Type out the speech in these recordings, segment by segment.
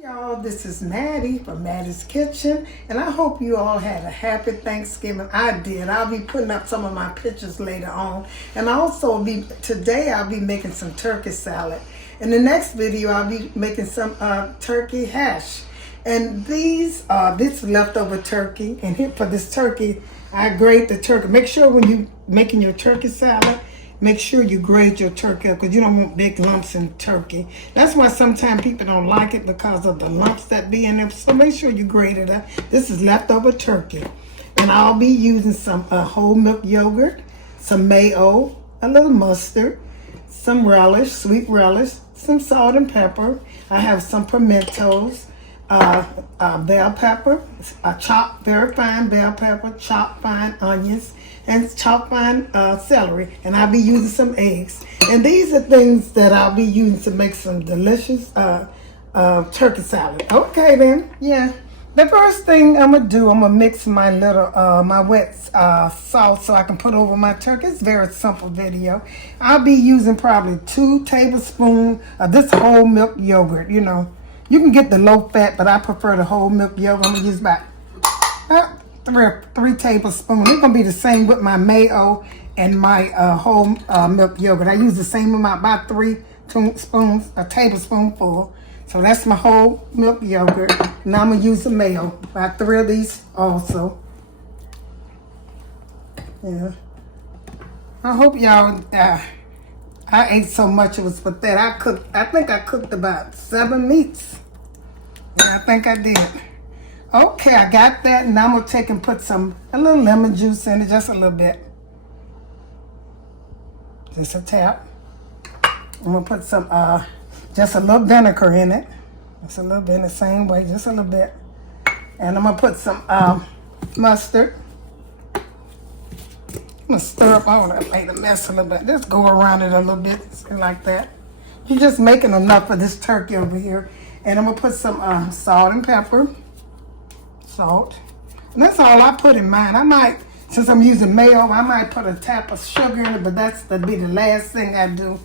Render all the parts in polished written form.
Y'all, this is Mattie from Mattie's Kitchen, and I hope you all had a happy Thanksgiving. I did. I'll be putting up some of my pictures later on, and today I'll be making some turkey salad. In the next video, I'll be making some turkey hash. And this leftover turkey, and here for this turkey, I grate the turkey. Make sure when you making your turkey salad, make sure you grate your turkey up because you don't want big lumps in turkey. That's why sometimes people don't like it because of the lumps that be in them. So make sure you grate it up. This is leftover turkey. And I'll be using some whole milk yogurt, some mayo, a little mustard, some relish, sweet relish, some salt and pepper. I have some pimentos, bell pepper, chopped very fine bell pepper, chopped fine onions, and chopped fine celery. And I'll be using some eggs. And these are things that I'll be using to make some delicious turkey salad. Okay then, yeah. The first thing I'm gonna do, I'm gonna mix my little my wet salt so I can put over my turkey. It's a very simple video. I'll be using probably 2 tablespoons of this whole milk yogurt. You know, you can get the low fat, but I prefer the whole milk yogurt. I'm gonna use about 3 tablespoons. It's gonna be the same with my mayo and my whole milk yogurt. I use the same amount, about 3 spoons, a tablespoonful. So that's my whole milk yogurt. Now I'm gonna use the mayo. About 3 of these also. Yeah. I hope y'all. I ate so much it was pathetic. I think I cooked about 7 meats. Yeah, I think I did. Okay, I got that. Now I'm gonna take and put a little lemon juice in it, just a little bit. Just a tap. I'm gonna put just a little vinegar in it. Just a little bit in the same way, just a little bit. And I'm gonna put some mustard. I'm gonna stir up all that, made a mess a little bit. Just go around it a little bit, like that. You're just making enough for this turkey over here. And I'm gonna put some salt and pepper. Salt. And that's all I put in mine. I might, since I'm using mayo, I might put a tap of sugar in it, but that'd be the last thing I do.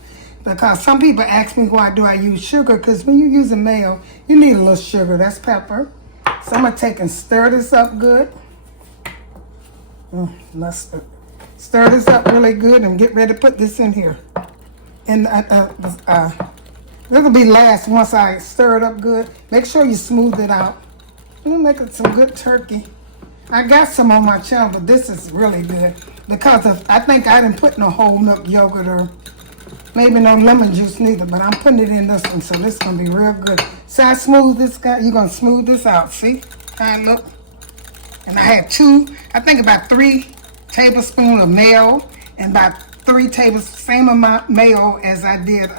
Because some people ask me why do I use sugar, because when you're using mayo, you need a little sugar. That's pepper. So I'm going to take and stir this up good. Mustard. Stir this up really good and get ready to put this in here. And this will be last once I stir it up good. Make sure you smooth it out. I'm making some good turkey. I got some on my channel, but this is really good. Because I think I didn't put no whole milk yogurt or maybe no lemon juice neither, but I'm putting it in this one, so this is going to be real good. So I smooth this guy. You're going to smooth this out, see? How it look? And I had I think about 3 tablespoons of mayo and about 3 tablespoons, same amount mayo as I did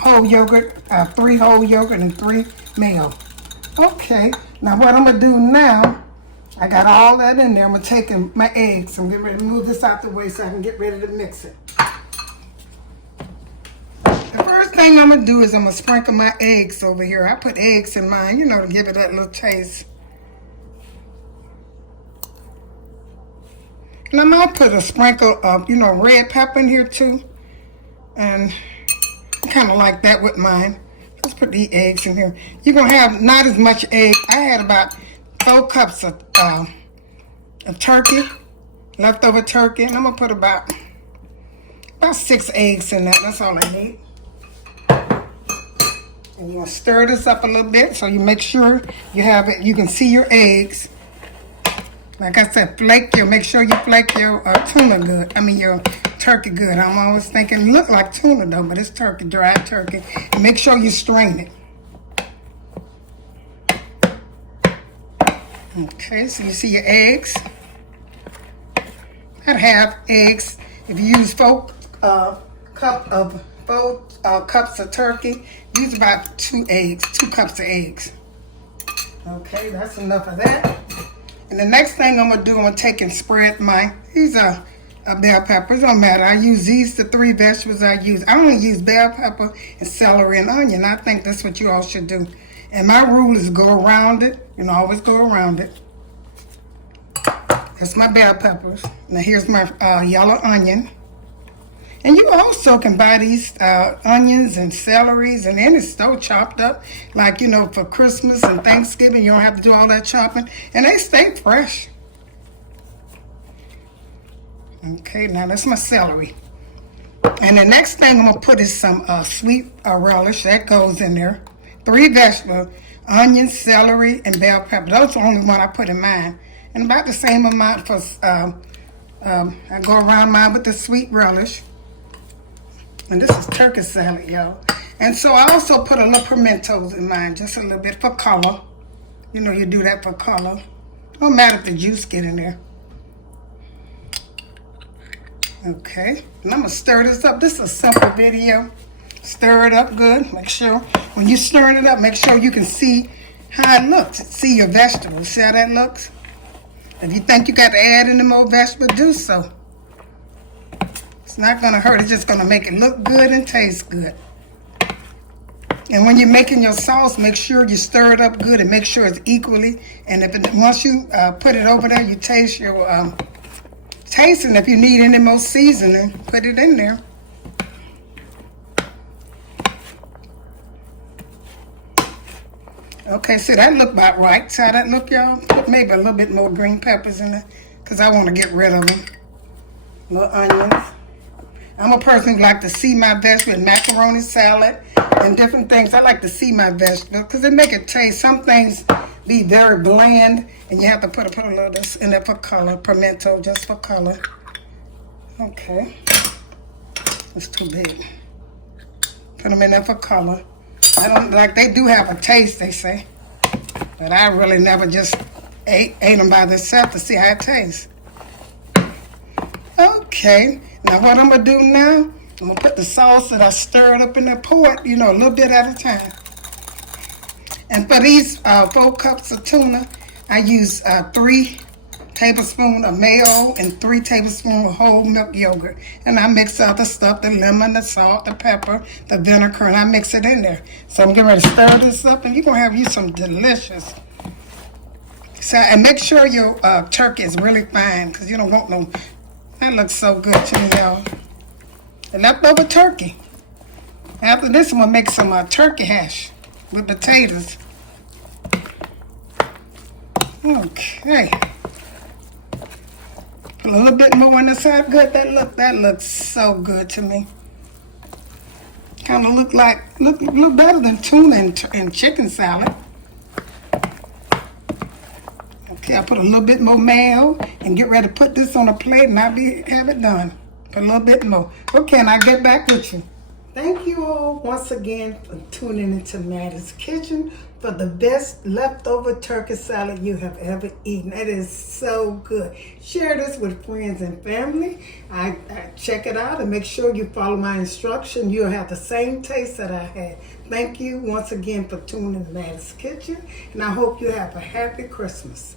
whole yogurt, 3 whole yogurt and 3 mayo. Okay, now what I'm going to do now, I got all that in there. I'm going to take my eggs. I'm getting ready to move this out the way so I can get ready to mix it. The first thing I'm going to do is I'm going to sprinkle my eggs over here. I put eggs in mine, you know, to give it that little taste. And I might put a sprinkle of, red pepper in here too. And I kind of like that with mine. Let's put the eggs in here. You're going to have not as much egg. I had about 4 cups of turkey, leftover turkey, and I'm gonna put about 6 eggs in that. That's all I need. And you're gonna stir this up a little bit so you make sure you have it. You can see your eggs. Like I said, make sure you flake your tuna good. I mean your turkey good. I'm always thinking look like tuna though, but it's turkey, dry turkey. And make sure you strain it. Okay, so you see your eggs. I'd have eggs. If you use 4 cups of turkey, use about 2 cups of eggs. Okay, that's enough of that. And the next thing I'm gonna do, I'm gonna take and spread these are bell peppers. Don't matter. I use the 3 vegetables I use. I only use bell pepper and celery and onion. I think that's what you all should do. And my rule is go around it. Always go around it. That's my bell peppers. Now here's my yellow onion. And you also can buy these onions and celeries and any store chopped up, like, you know, for Christmas and Thanksgiving. You don't have to do all that chopping, and they stay fresh. Okay, now that's my celery. And the next thing I'm going to put is some sweet relish. That goes in there. 3 vegetables, onion, celery, and bell pepper. Those are the only one I put in mine. And about the same amount for, I go around mine with the sweet relish. And this is turkey salad, y'all. And so I also put a little pimentos in mine, just a little bit for color. You know, you do that for color. Don't matter if the juice get in there. Okay, and I'm going to stir this up. This is a simple video. Stir it up good. Make sure, when you're stirring it up, make sure you can see how it looks. See your vegetables. See how that looks? If you think you got to add any more vegetables, do so. It's not going to hurt. It's just going to make it look good and taste good. And when you're making your sauce, make sure you stir it up good and make sure it's equally. And if once you put it over there, you taste your... and if you need any more seasoning, put it in there. Okay, see, that look about right. See how that look, y'all? Put maybe a little bit more green peppers in it, because I want to get rid of them. Little onions. I'm a person who like to see my vegetables, macaroni salad, and different things. I like to see my vegetables, because they make it taste. Some things be very bland, and you have to put a little of this in there for color. Pimento, just for color. Okay. It's too big. Put them in there for color. I don't like, they do have a taste, they say. But I really never just ate them by themselves to see how it tastes. Okay. Now what I'm going to do now, I'm going to put the sauce that I stirred up in the pot, you know, a little bit at a time. And for these 4 cups of tuna, I use 3 tablespoons of mayo and 3 tablespoons of whole milk yogurt. And I mix other stuff, the lemon, the salt, the pepper, the vinegar, and I mix it in there. So I'm getting ready to stir this up, and you're going to have you some delicious. So, and make sure your turkey is really fine, because you don't want no, that looks so good to me, y'all. The leftover turkey. After this, I'm going to make some turkey hash with potatoes. Okay. Put a little bit more on the side. Good. That looks so good to me. Kind of look better than tuna and chicken salad. Okay, I put a little bit more mayo and get ready to put this on a plate, and have it done. Put a little bit more. Okay, and I'll get back with you. Thank you all once again for tuning into Mattie's Kitchen for the best leftover turkey salad you have ever eaten. It is so good. Share this with friends and family. I check it out and make sure you follow my instruction. You'll have the same taste that I had. Thank you once again for tuning in Mattie's Kitchen, and I hope you have a happy Christmas.